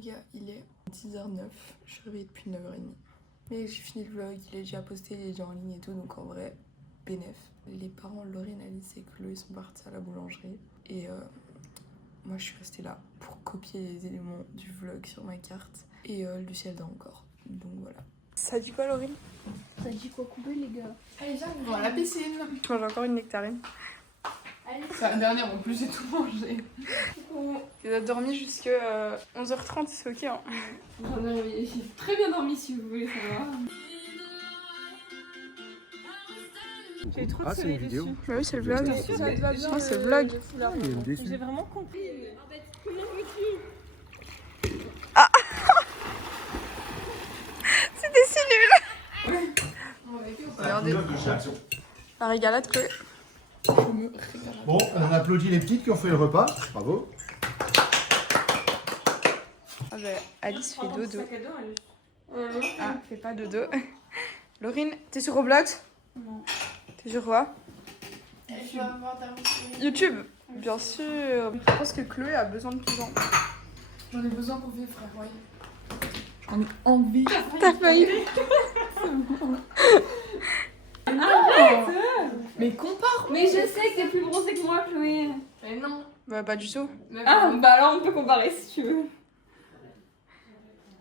gars, il est 10h09, je suis réveillée depuis 9h30. Mais j'ai fini le vlog, il est déjà posté, il est déjà en ligne et tout, donc en vrai, bénef. Les parents de Laurine, Alice et Chloé sont partis à la boulangerie. Et moi je suis restée là pour copier les éléments du vlog sur ma carte. Et Lucie elle dort encore, donc voilà. Ça dit quoi Laurine? Ça dit quoi couper les gars? Allez viens, on va à la piscine. Moi j'ai encore une nectarine. C'est la dernière en plus, j'ai tout mangé. Il a dormi jusqu'à 11h30, c'est ok hein. J'ai très bien dormi si vous voulez savoir. J'ai trop de soleil dessus. Bah oui c'est le vlog. Ça te va bien, c'est le vlog. J'ai vraiment compris. Ah c'était si nul. Regardez. La régalade Chloé. Bon, on applaudit les petites qui ont fait le repas. Bravo. Ah bah, Alice fait dodo. Ah, fait pas dodo. Laurine, t'es sur Roblox? Non. T'es sur quoi? YouTube. Bien sûr. Je pense que Chloé a besoin de pigeons. J'en ai besoin pour vivre, frère, oui. J'en ai envie. T'as failli. Arrête. Mais compare. Mais je sais que t'es plus bronzée que moi, Chloé. Mais non. Bah pas du tout. Ah bah alors on peut comparer si tu veux.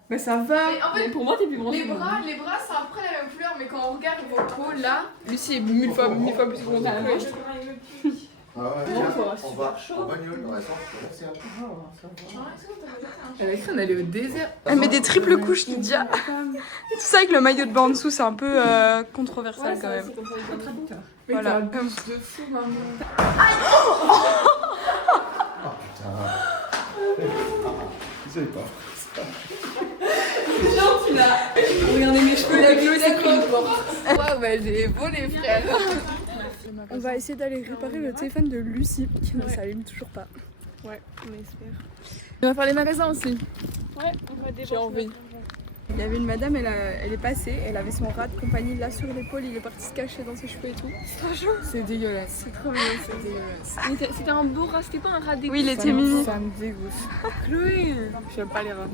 Mais ça va. Mais en fait, pour moi t'es plus bronzée. Les bras c'est après la même couleur, mais quand on regarde vos peaux là, Lucie est mille fois plus bronzée que moi. Ah ouais, on va en bagnole dans la sorte. Elle a écrit on allait au désert. Elle met des triples couches, tu te dis. Et tout ça avec le maillot de bain en dessous, c'est un peu controversal quand même. Voilà. Voilà. Comme de fou maman. Oh putain. Je savais pas. C'est gentil là. Regardez mes cheveux, la Chloé c'est pris une porte. waouh, bah j'ai volé frère. On va essayer d'aller réparer le téléphone de Lucie qui ne s'allume toujours pas. Ouais, on espère. On va faire les magasins aussi. Ouais, on va J'ai envie. Il y avait une madame, elle est passée, elle avait son rat de compagnie là sur l'épaule, il est parti se cacher dans ses cheveux et tout. C'est dégueulasse. C'est trop mignon, c'est dégueulasse. C'était un beau rat, c'était pas un rat dégueu. Oui, il était mini. Ça me dégoûte. Chloé, j'aime pas les rats.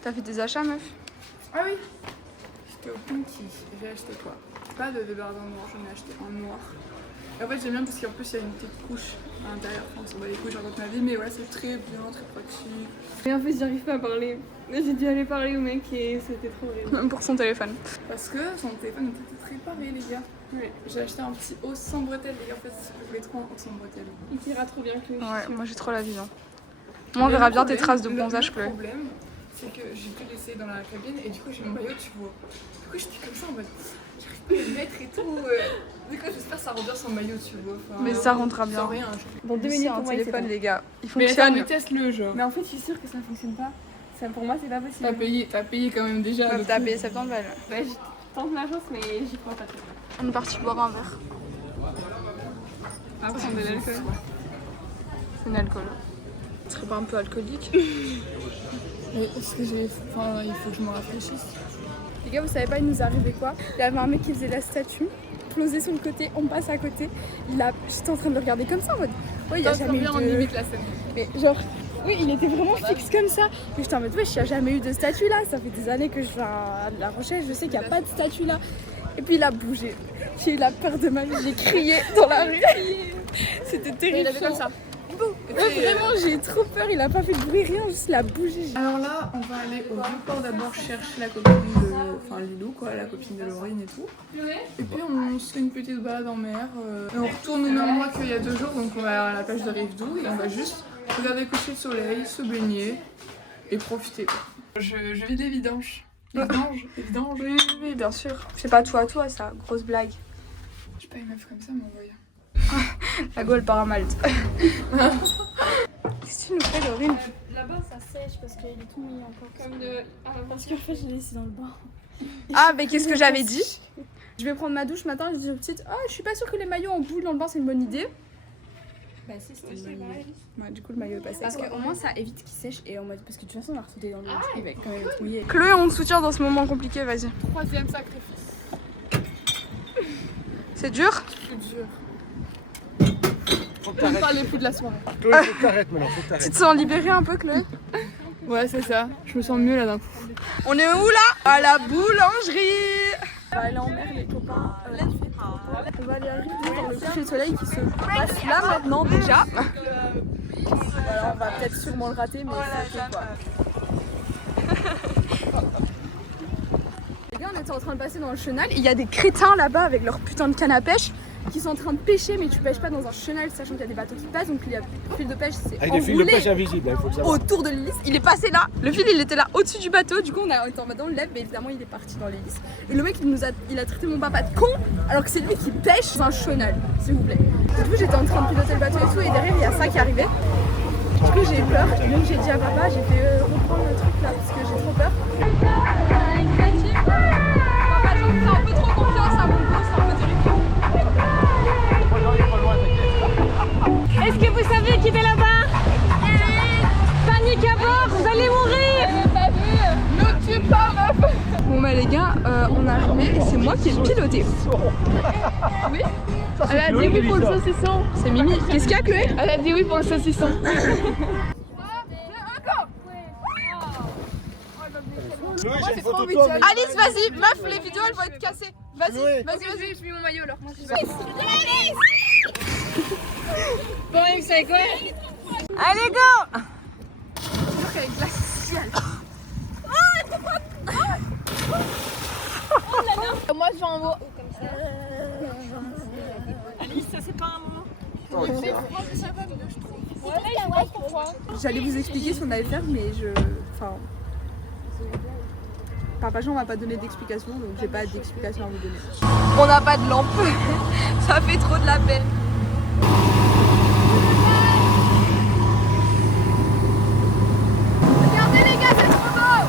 T'as fait des achats meuf? Ah oui. J'étais au Pinky. J'ai acheté quoi? Pas de débardeur noir, j'en ai acheté un noir. Et en fait j'aime bien parce qu'en plus il y a une petite couche à l'intérieur. Enfin, on s'en bat les couilles, je raconte ma vie, mais ouais, c'est très bien, très pratique. Et en fait j'arrive pas à parler. J'ai dû aller parler au mec et c'était trop horrible. Même pour son téléphone. Parce que son téléphone était très réparé les gars. Ouais. J'ai acheté un petit haut sans bretelles les gars, en fait je voulais trop un haut sans bretelles. Il tira trop bien Chloé. Ouais, moi j'ai trop la vision. Moi on verra bien tes traces de bronzage Chloé. Le problème c'est que j'ai pu laisser dans la cabine et du coup j'ai mon maillot tu vois. Du coup j'étais comme ça en mode j'arrive pas à le mettre et tout. Du coup j'espère que ça rend bien son maillot tu vois. Enfin, Mais ça rentrera bien. sans rien. Dans 2 minutes un téléphone les gars. Il Mais fonctionne. attends, teste-le genre. Mais en fait, je suis sûre que ça fonctionne pas. Ça, pour moi, c'est pas possible. T'as payé quand même déjà. Meuf, le t'as coup. payé 70 balles. Bah, je tente ma chance, mais j'y crois pas trop. On est parti boire un verre. Ah, prendre de l'alcool. C'est un alcool. Tu serais pas un peu alcoolique? Mais est-ce que j'ai. Enfin, il faut que je me rafraîchisse. Les gars, vous savez pas, il nous est arrivé quoi? Il y avait un mec qui faisait la statue, posé sur le côté, on passe à côté. J'étais en train de le regarder comme ça en mode. Ouais, il y a jamais eu on de. limite la scène. Mais genre, oui, il était vraiment fixe comme ça. Et j'étais en mode, wesh, il n'y a jamais eu de statue là. Ça fait des années que je fais de la recherche, je sais qu'il n'y a pas de statue là. Et puis il a bougé. J'ai eu la peur de ma vie, j'ai crié dans la rue. C'était terrible. Il avait comme ça. Vraiment, j'ai eu trop peur. Il a pas fait de bruit, rien, juste il a bougé. Alors là, on va aller au Vieux-Port d'abord chercher la copine de. Enfin, Lilou, quoi, la copine de Laurine et tout. Et puis on se fait une petite balade en mer. Et on retourne au même endroit qu'il y a 2 jours, donc on va à la plage de Rive-Doux et on va juste regarder le coucher de soleil, se baigner et profiter. Quoi. Je vis des vidanges. Des vidanges. Oui, bien sûr. C'est pas toi à toi, ça, grosse blague. Je suis pas une meuf comme ça, mais envoyé. La gueule par un Malte. Qu'est-ce que tu nous fais, Laurine? Là-bas, ça sèche parce qu'il est tout mouillé encore. Comme de. Parce qu'en fait, je l'ai laissé dans le bain. Ah, mais qu'est-ce que j'avais dit? Je vais prendre ma douche matin, je dis aux petites, oh, je suis pas sûre que les maillots en boule dans le bain c'est une bonne idée. Bah, si, c'était une bonne idée. Ouais, du coup, le maillot est passé. Parce qu'au moins, ça évite qu'il sèche et en mode. Parce que de toute façon, on va ressauter dans l'eau. Il va quand même être mouillé. Chloé, on te soutient dans ce moment compliqué, vas-y. 3e sacrifice. C'est dur? C'est dur. faut que On ne t'arrêtes. parlait plus de la soirée. Chloé, faut que t'arrêtes maintenant, faut que Tu t'arrêtes. te sens libérée un peu, Chloé? Ouais, c'est ça. Je me sens mieux là d'un coup. On est où là? À la boulangerie. On va aller en mer, les copains. On va aller arriver dans le coucher de soleil qui se passe là maintenant déjà. Voilà, on va peut-être sûrement le rater, mais c'est ok, quoi. Les gars, on était en train de passer dans le chenal. Il y a des crétins là-bas avec leur putain de canne à pêche qui sont en train de pêcher, mais tu pêches pas dans un chenal, sachant qu'il y a des bateaux qui passent. Donc il y a le fil de pêche, c'est Avec des fils de enroulé pêche invisibles, il faut le savoir. autour de l'hélice. Il est passé là, le fil il était là au-dessus du bateau, du coup on était en mode dans le leb, mais évidemment il est parti dans l'hélice. Et le mec il a traité mon papa de con alors que c'est lui qui pêche dans un chenal, s'il vous plaît. Du coup j'étais en train de piloter le bateau et tout, et derrière il y a ça qui arrivait. Du coup j'ai eu peur, donc j'ai dit à papa, j'ai fait reprendre le truc là parce que j'ai trop peur. Papa j'en fais un peu trop confiance à mon goût, c'est un peu du recul. Est-ce que vous savez qui est là-bas? Panique à bord, vous allez mourir! Ne tue pas meuf. Bon bah les gars, on est arrivé et c'est moi qui ai piloté. Oui. Elle a dit oui pour le saucisson. C'est Mimi. Qu'est-ce qu'il y a, Chloé? Elle a dit oui pour le saucisson. Chloé, j'ai une photo de toi. Alice, vas-y, meuf, les vidéos elles vont être cassées. Chloé. Vas-y, je mets mon maillot alors. Bon, vous savez quoi? Allez, go! Moi je vais en haut. Alice, ça c'est pas un mot. J'allais vous expliquer ce qu'on allait faire, mais enfin. Papa Jean m'a pas donné d'explication, donc j'ai pas d'explication à vous donner. On n'a pas de lampe. Ça fait trop de la peine. Regardez les gars, c'est trop beau!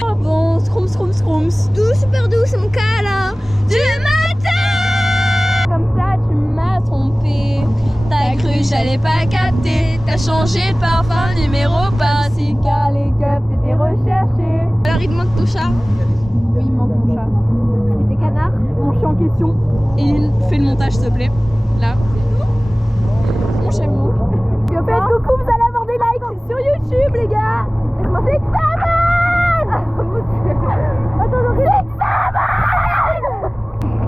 Oh bon, scrums. Doux, super doux, c'est mon cas là. Du matin! Comme ça, tu m'as trompé. T'as cru, j'allais pas capter. T'as changé de parfum, numéro parti. Car les keufs t'étaient recherchés. Alors, il te manque ton chat? Oui, il me manque mon chat. Et tes canards? Mon chien en question. Et il fait le montage, s'il te plaît. Là. Mon chameau. Faites coucou, vous allez avoir des likes sur YouTube, les gars. Laisse-moi c'est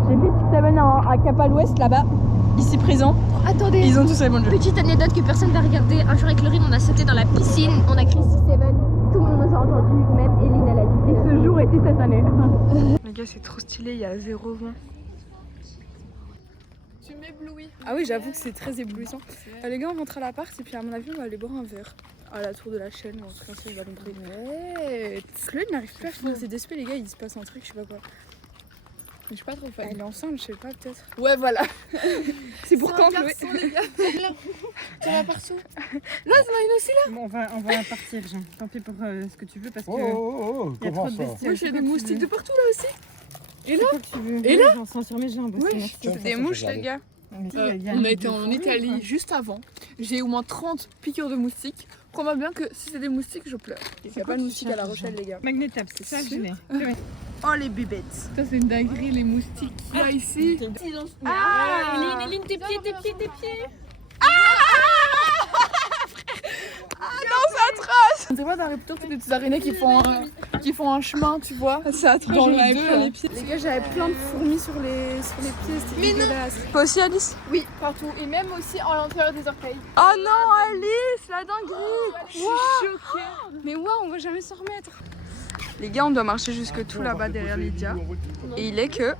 J'ai mis Six Seven à Cap à l'Ouest là-bas, ici présent. Attendez, Ils ont tous répondu. petite anecdote que personne va regarder. Un jour avec Laurine, on a sauté dans la piscine, on a crié 6-7. Tout le monde nous a entendu, même Eline, elle a dit. Et ce jour était cette année. Les gars, c'est trop stylé, il y a 0 vent. Tu m'éblouis. Ah oui, j'avoue que c'est très éblouissant. Les gars, on rentre à l'appart et puis à mon avis, on va aller boire un verre à la tour de la chaîne ou un truc ainsi, on va montrer. Ouais. Chloé n'arrive plus à finir ses DSP, les gars, il se passe un truc, je sais pas quoi. Je suis pas trop fan. Elle est enceinte, je sais pas, peut-être. Ouais, voilà. C'est pour quand, Chloé? Les gars. Tu vas partout. Là, ça va une aussi là. Bon, on va partir, Jean. Tant pis pour ce que tu veux parce que. Oh, il y a comment trop de ça? bestioles. Moi, j'ai des moustiques de partout là aussi. Et là? C'est quoi que tu veux? Et là? J'en sens sur mes jambes aussi. Ouais, merci. c'est des mouches, les gars. Mais si, il y a On un a été de en fourrure, Italie quoi. juste avant. J'ai eu au moins 30 piqûres de moustiques. Crois-moi bien que si c'est des moustiques, je pleure. Il n'y a pas de moustiques à La Rochelle, les gars. Magnétap, c'est ça que je l'ai. Oh, les bébêtes. Ça, c'est une dinguerie, les moustiques qu'il y a ici. Ah, Eline, tes pieds. On sait pas dans Harry Potter, c'est des petites araignées qui font un chemin, tu vois. C'est atroce, Dans j'en le avais deux, plein là. les pieds. Les gars, j'avais plein de fourmis sur les pieds, c'était dégueulasse. Toi aussi, Alice? Oui, partout. Et même aussi à l'intérieur des orteils. Oh non, Alice, la dinguerie! Je suis choquée. Mais waouh, on va jamais s'en remettre. Les gars, on doit marcher jusque tout là-bas derrière Lydia. Et il est que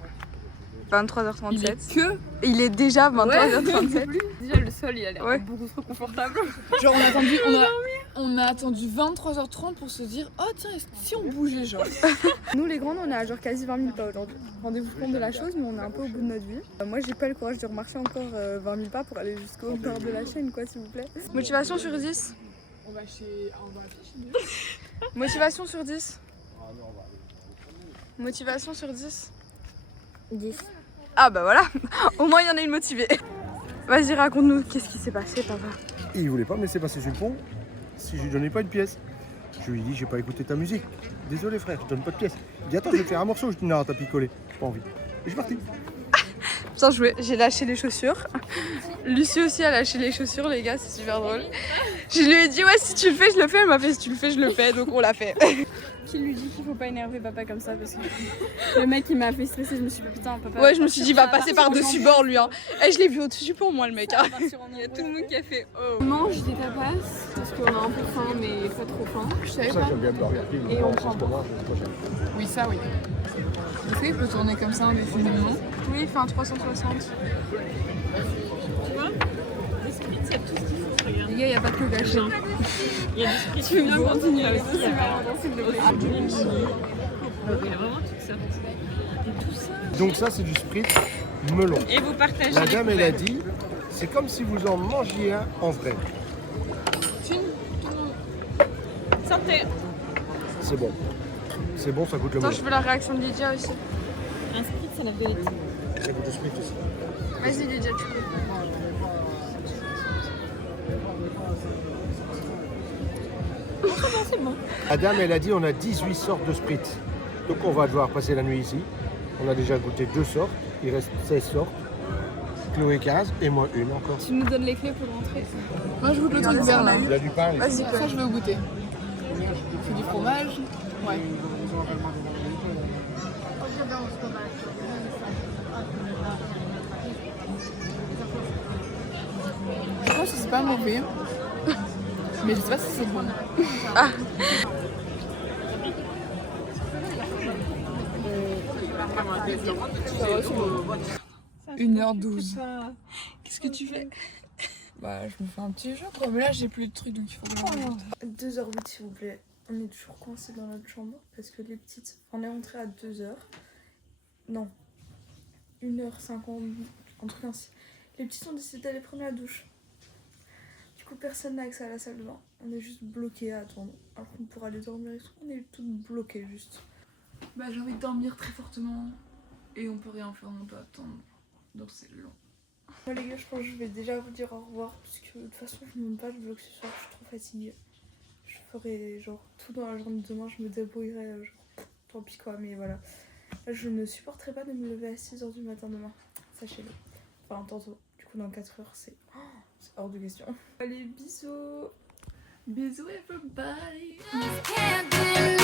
23h37. Il est que. Et il est déjà 23h37. Déjà, le sol, il a l'air Ouais. beaucoup trop confortable. Genre, on a attendu 23h30 pour se dire, oh tiens, si on bougeait, genre. Nous, les grandes, on est à genre quasi 20 000 pas aujourd'hui. Rendez-vous compte de la chose, mais on est un peu au bout de notre vie. Moi, j'ai pas le courage de remarcher encore 20 000 pas pour aller jusqu'au bord de la chaîne, quoi, s'il vous plaît. Motivation sur 10. On va afficher. Motivation sur 10. Motivation sur 10. 10. Ah bah voilà, au moins il y en a une motivée. Vas-y, raconte-nous, qu'est-ce qui s'est passé, papa? Il voulait pas me laisser passer sur le pont si je lui donnais pas une pièce. Je lui ai dit, j'ai pas écouté ta musique. désolé frère, je donne pas de pièces. Il dit attends, je vais te faire un morceau. Je dis non, t'as picolé, j'ai pas envie. Et je suis parti. Putain, j'ai lâché les chaussures. Lucie aussi a lâché les chaussures, les gars, c'est super drôle. Je lui ai dit, ouais, si tu le fais, je le fais. Elle m'a fait, si tu le fais, je le fais. Donc on l'a fait. Qui lui dit qu'il faut pas énerver papa comme ça parce que le mec il m'a fait stresser, je me suis dit putain papa. Ouais, je me suis dit, va passer par-dessus bord lui. Hein. Et je l'ai vu au-dessus pour moi, le mec. Hein. Il y a tout le monde qui a fait oh. On mange des tapas parce qu'on a un peu faim mais pas trop faim. Je savais Ça, pas. j'aime bien boire. Et on prend pas. Oui, ça, oui. Est-ce qu'il peut tourner comme ça indéfiniment? Oui, il fait un 360. Les gars, il n'y a pas que le gâchis. Tu veux bien continuer avec ça, c'est vraiment danser de Donc ça, c'est du spritz melon. Et vous partagez. La les dame, elle a couverts. dit, c'est comme si vous en mangiez un en vrai. Santé. C'est bon. C'est bon, ça goûte le Attends, melon. je veux la réaction de Lydia aussi. Un spritz, c'est la vérité. Ça goûte le spritz aussi. Vas-y, Lydia, tu peux. La dame, elle a dit, on a 18 sortes de spritz. Donc on va devoir passer la nuit ici. On a déjà goûté 2 sortes. Il reste 16 sortes. Chloé 15 et moi une encore. Tu nous donnes les clés pour rentrer. Moi, je goûte le truc vert là. Il y a du pain. Vas-y, ça, je veux goûter. C'est du fromage. Ouais. Je pense que c'est pas mauvais. Mais je sais pas si c'est bon. Ah. « 1h12. Qu'est-ce que tu fais? Bah, je me fais un petit jeu quoi. Mais là, j'ai plus de trucs donc il faut que je rajoute. 2h08 s'il vous plaît. On est toujours coincés dans notre chambre parce que les petites. On est rentré à 2h. Non. 1h50. Un truc ainsi. Les petites ont décidé d'aller prendre la douche. Du coup, personne n'a accès à la salle de bain. On est juste bloqués à attendre. Alors qu'on pourra aller dormir et tout. On est toutes bloquées juste. Bah, j'ai envie de dormir très fortement. Et on peut rien faire, on peut attendre. Donc c'est long. Moi les gars, je pense que je vais déjà vous dire au revoir. Parce que de toute façon, je ne monte pas de vlog ce soir. Je suis trop fatiguée. Je ferai genre tout dans la journée de demain. Je me débrouillerai. Genre, tant pis quoi, mais voilà. Là, je ne supporterai pas de me lever à 6h du matin demain. Sachez-le. Enfin, tantôt. Du coup, dans 4 heures, c'est hors de question. Allez, bisous. Bisous everybody. Can't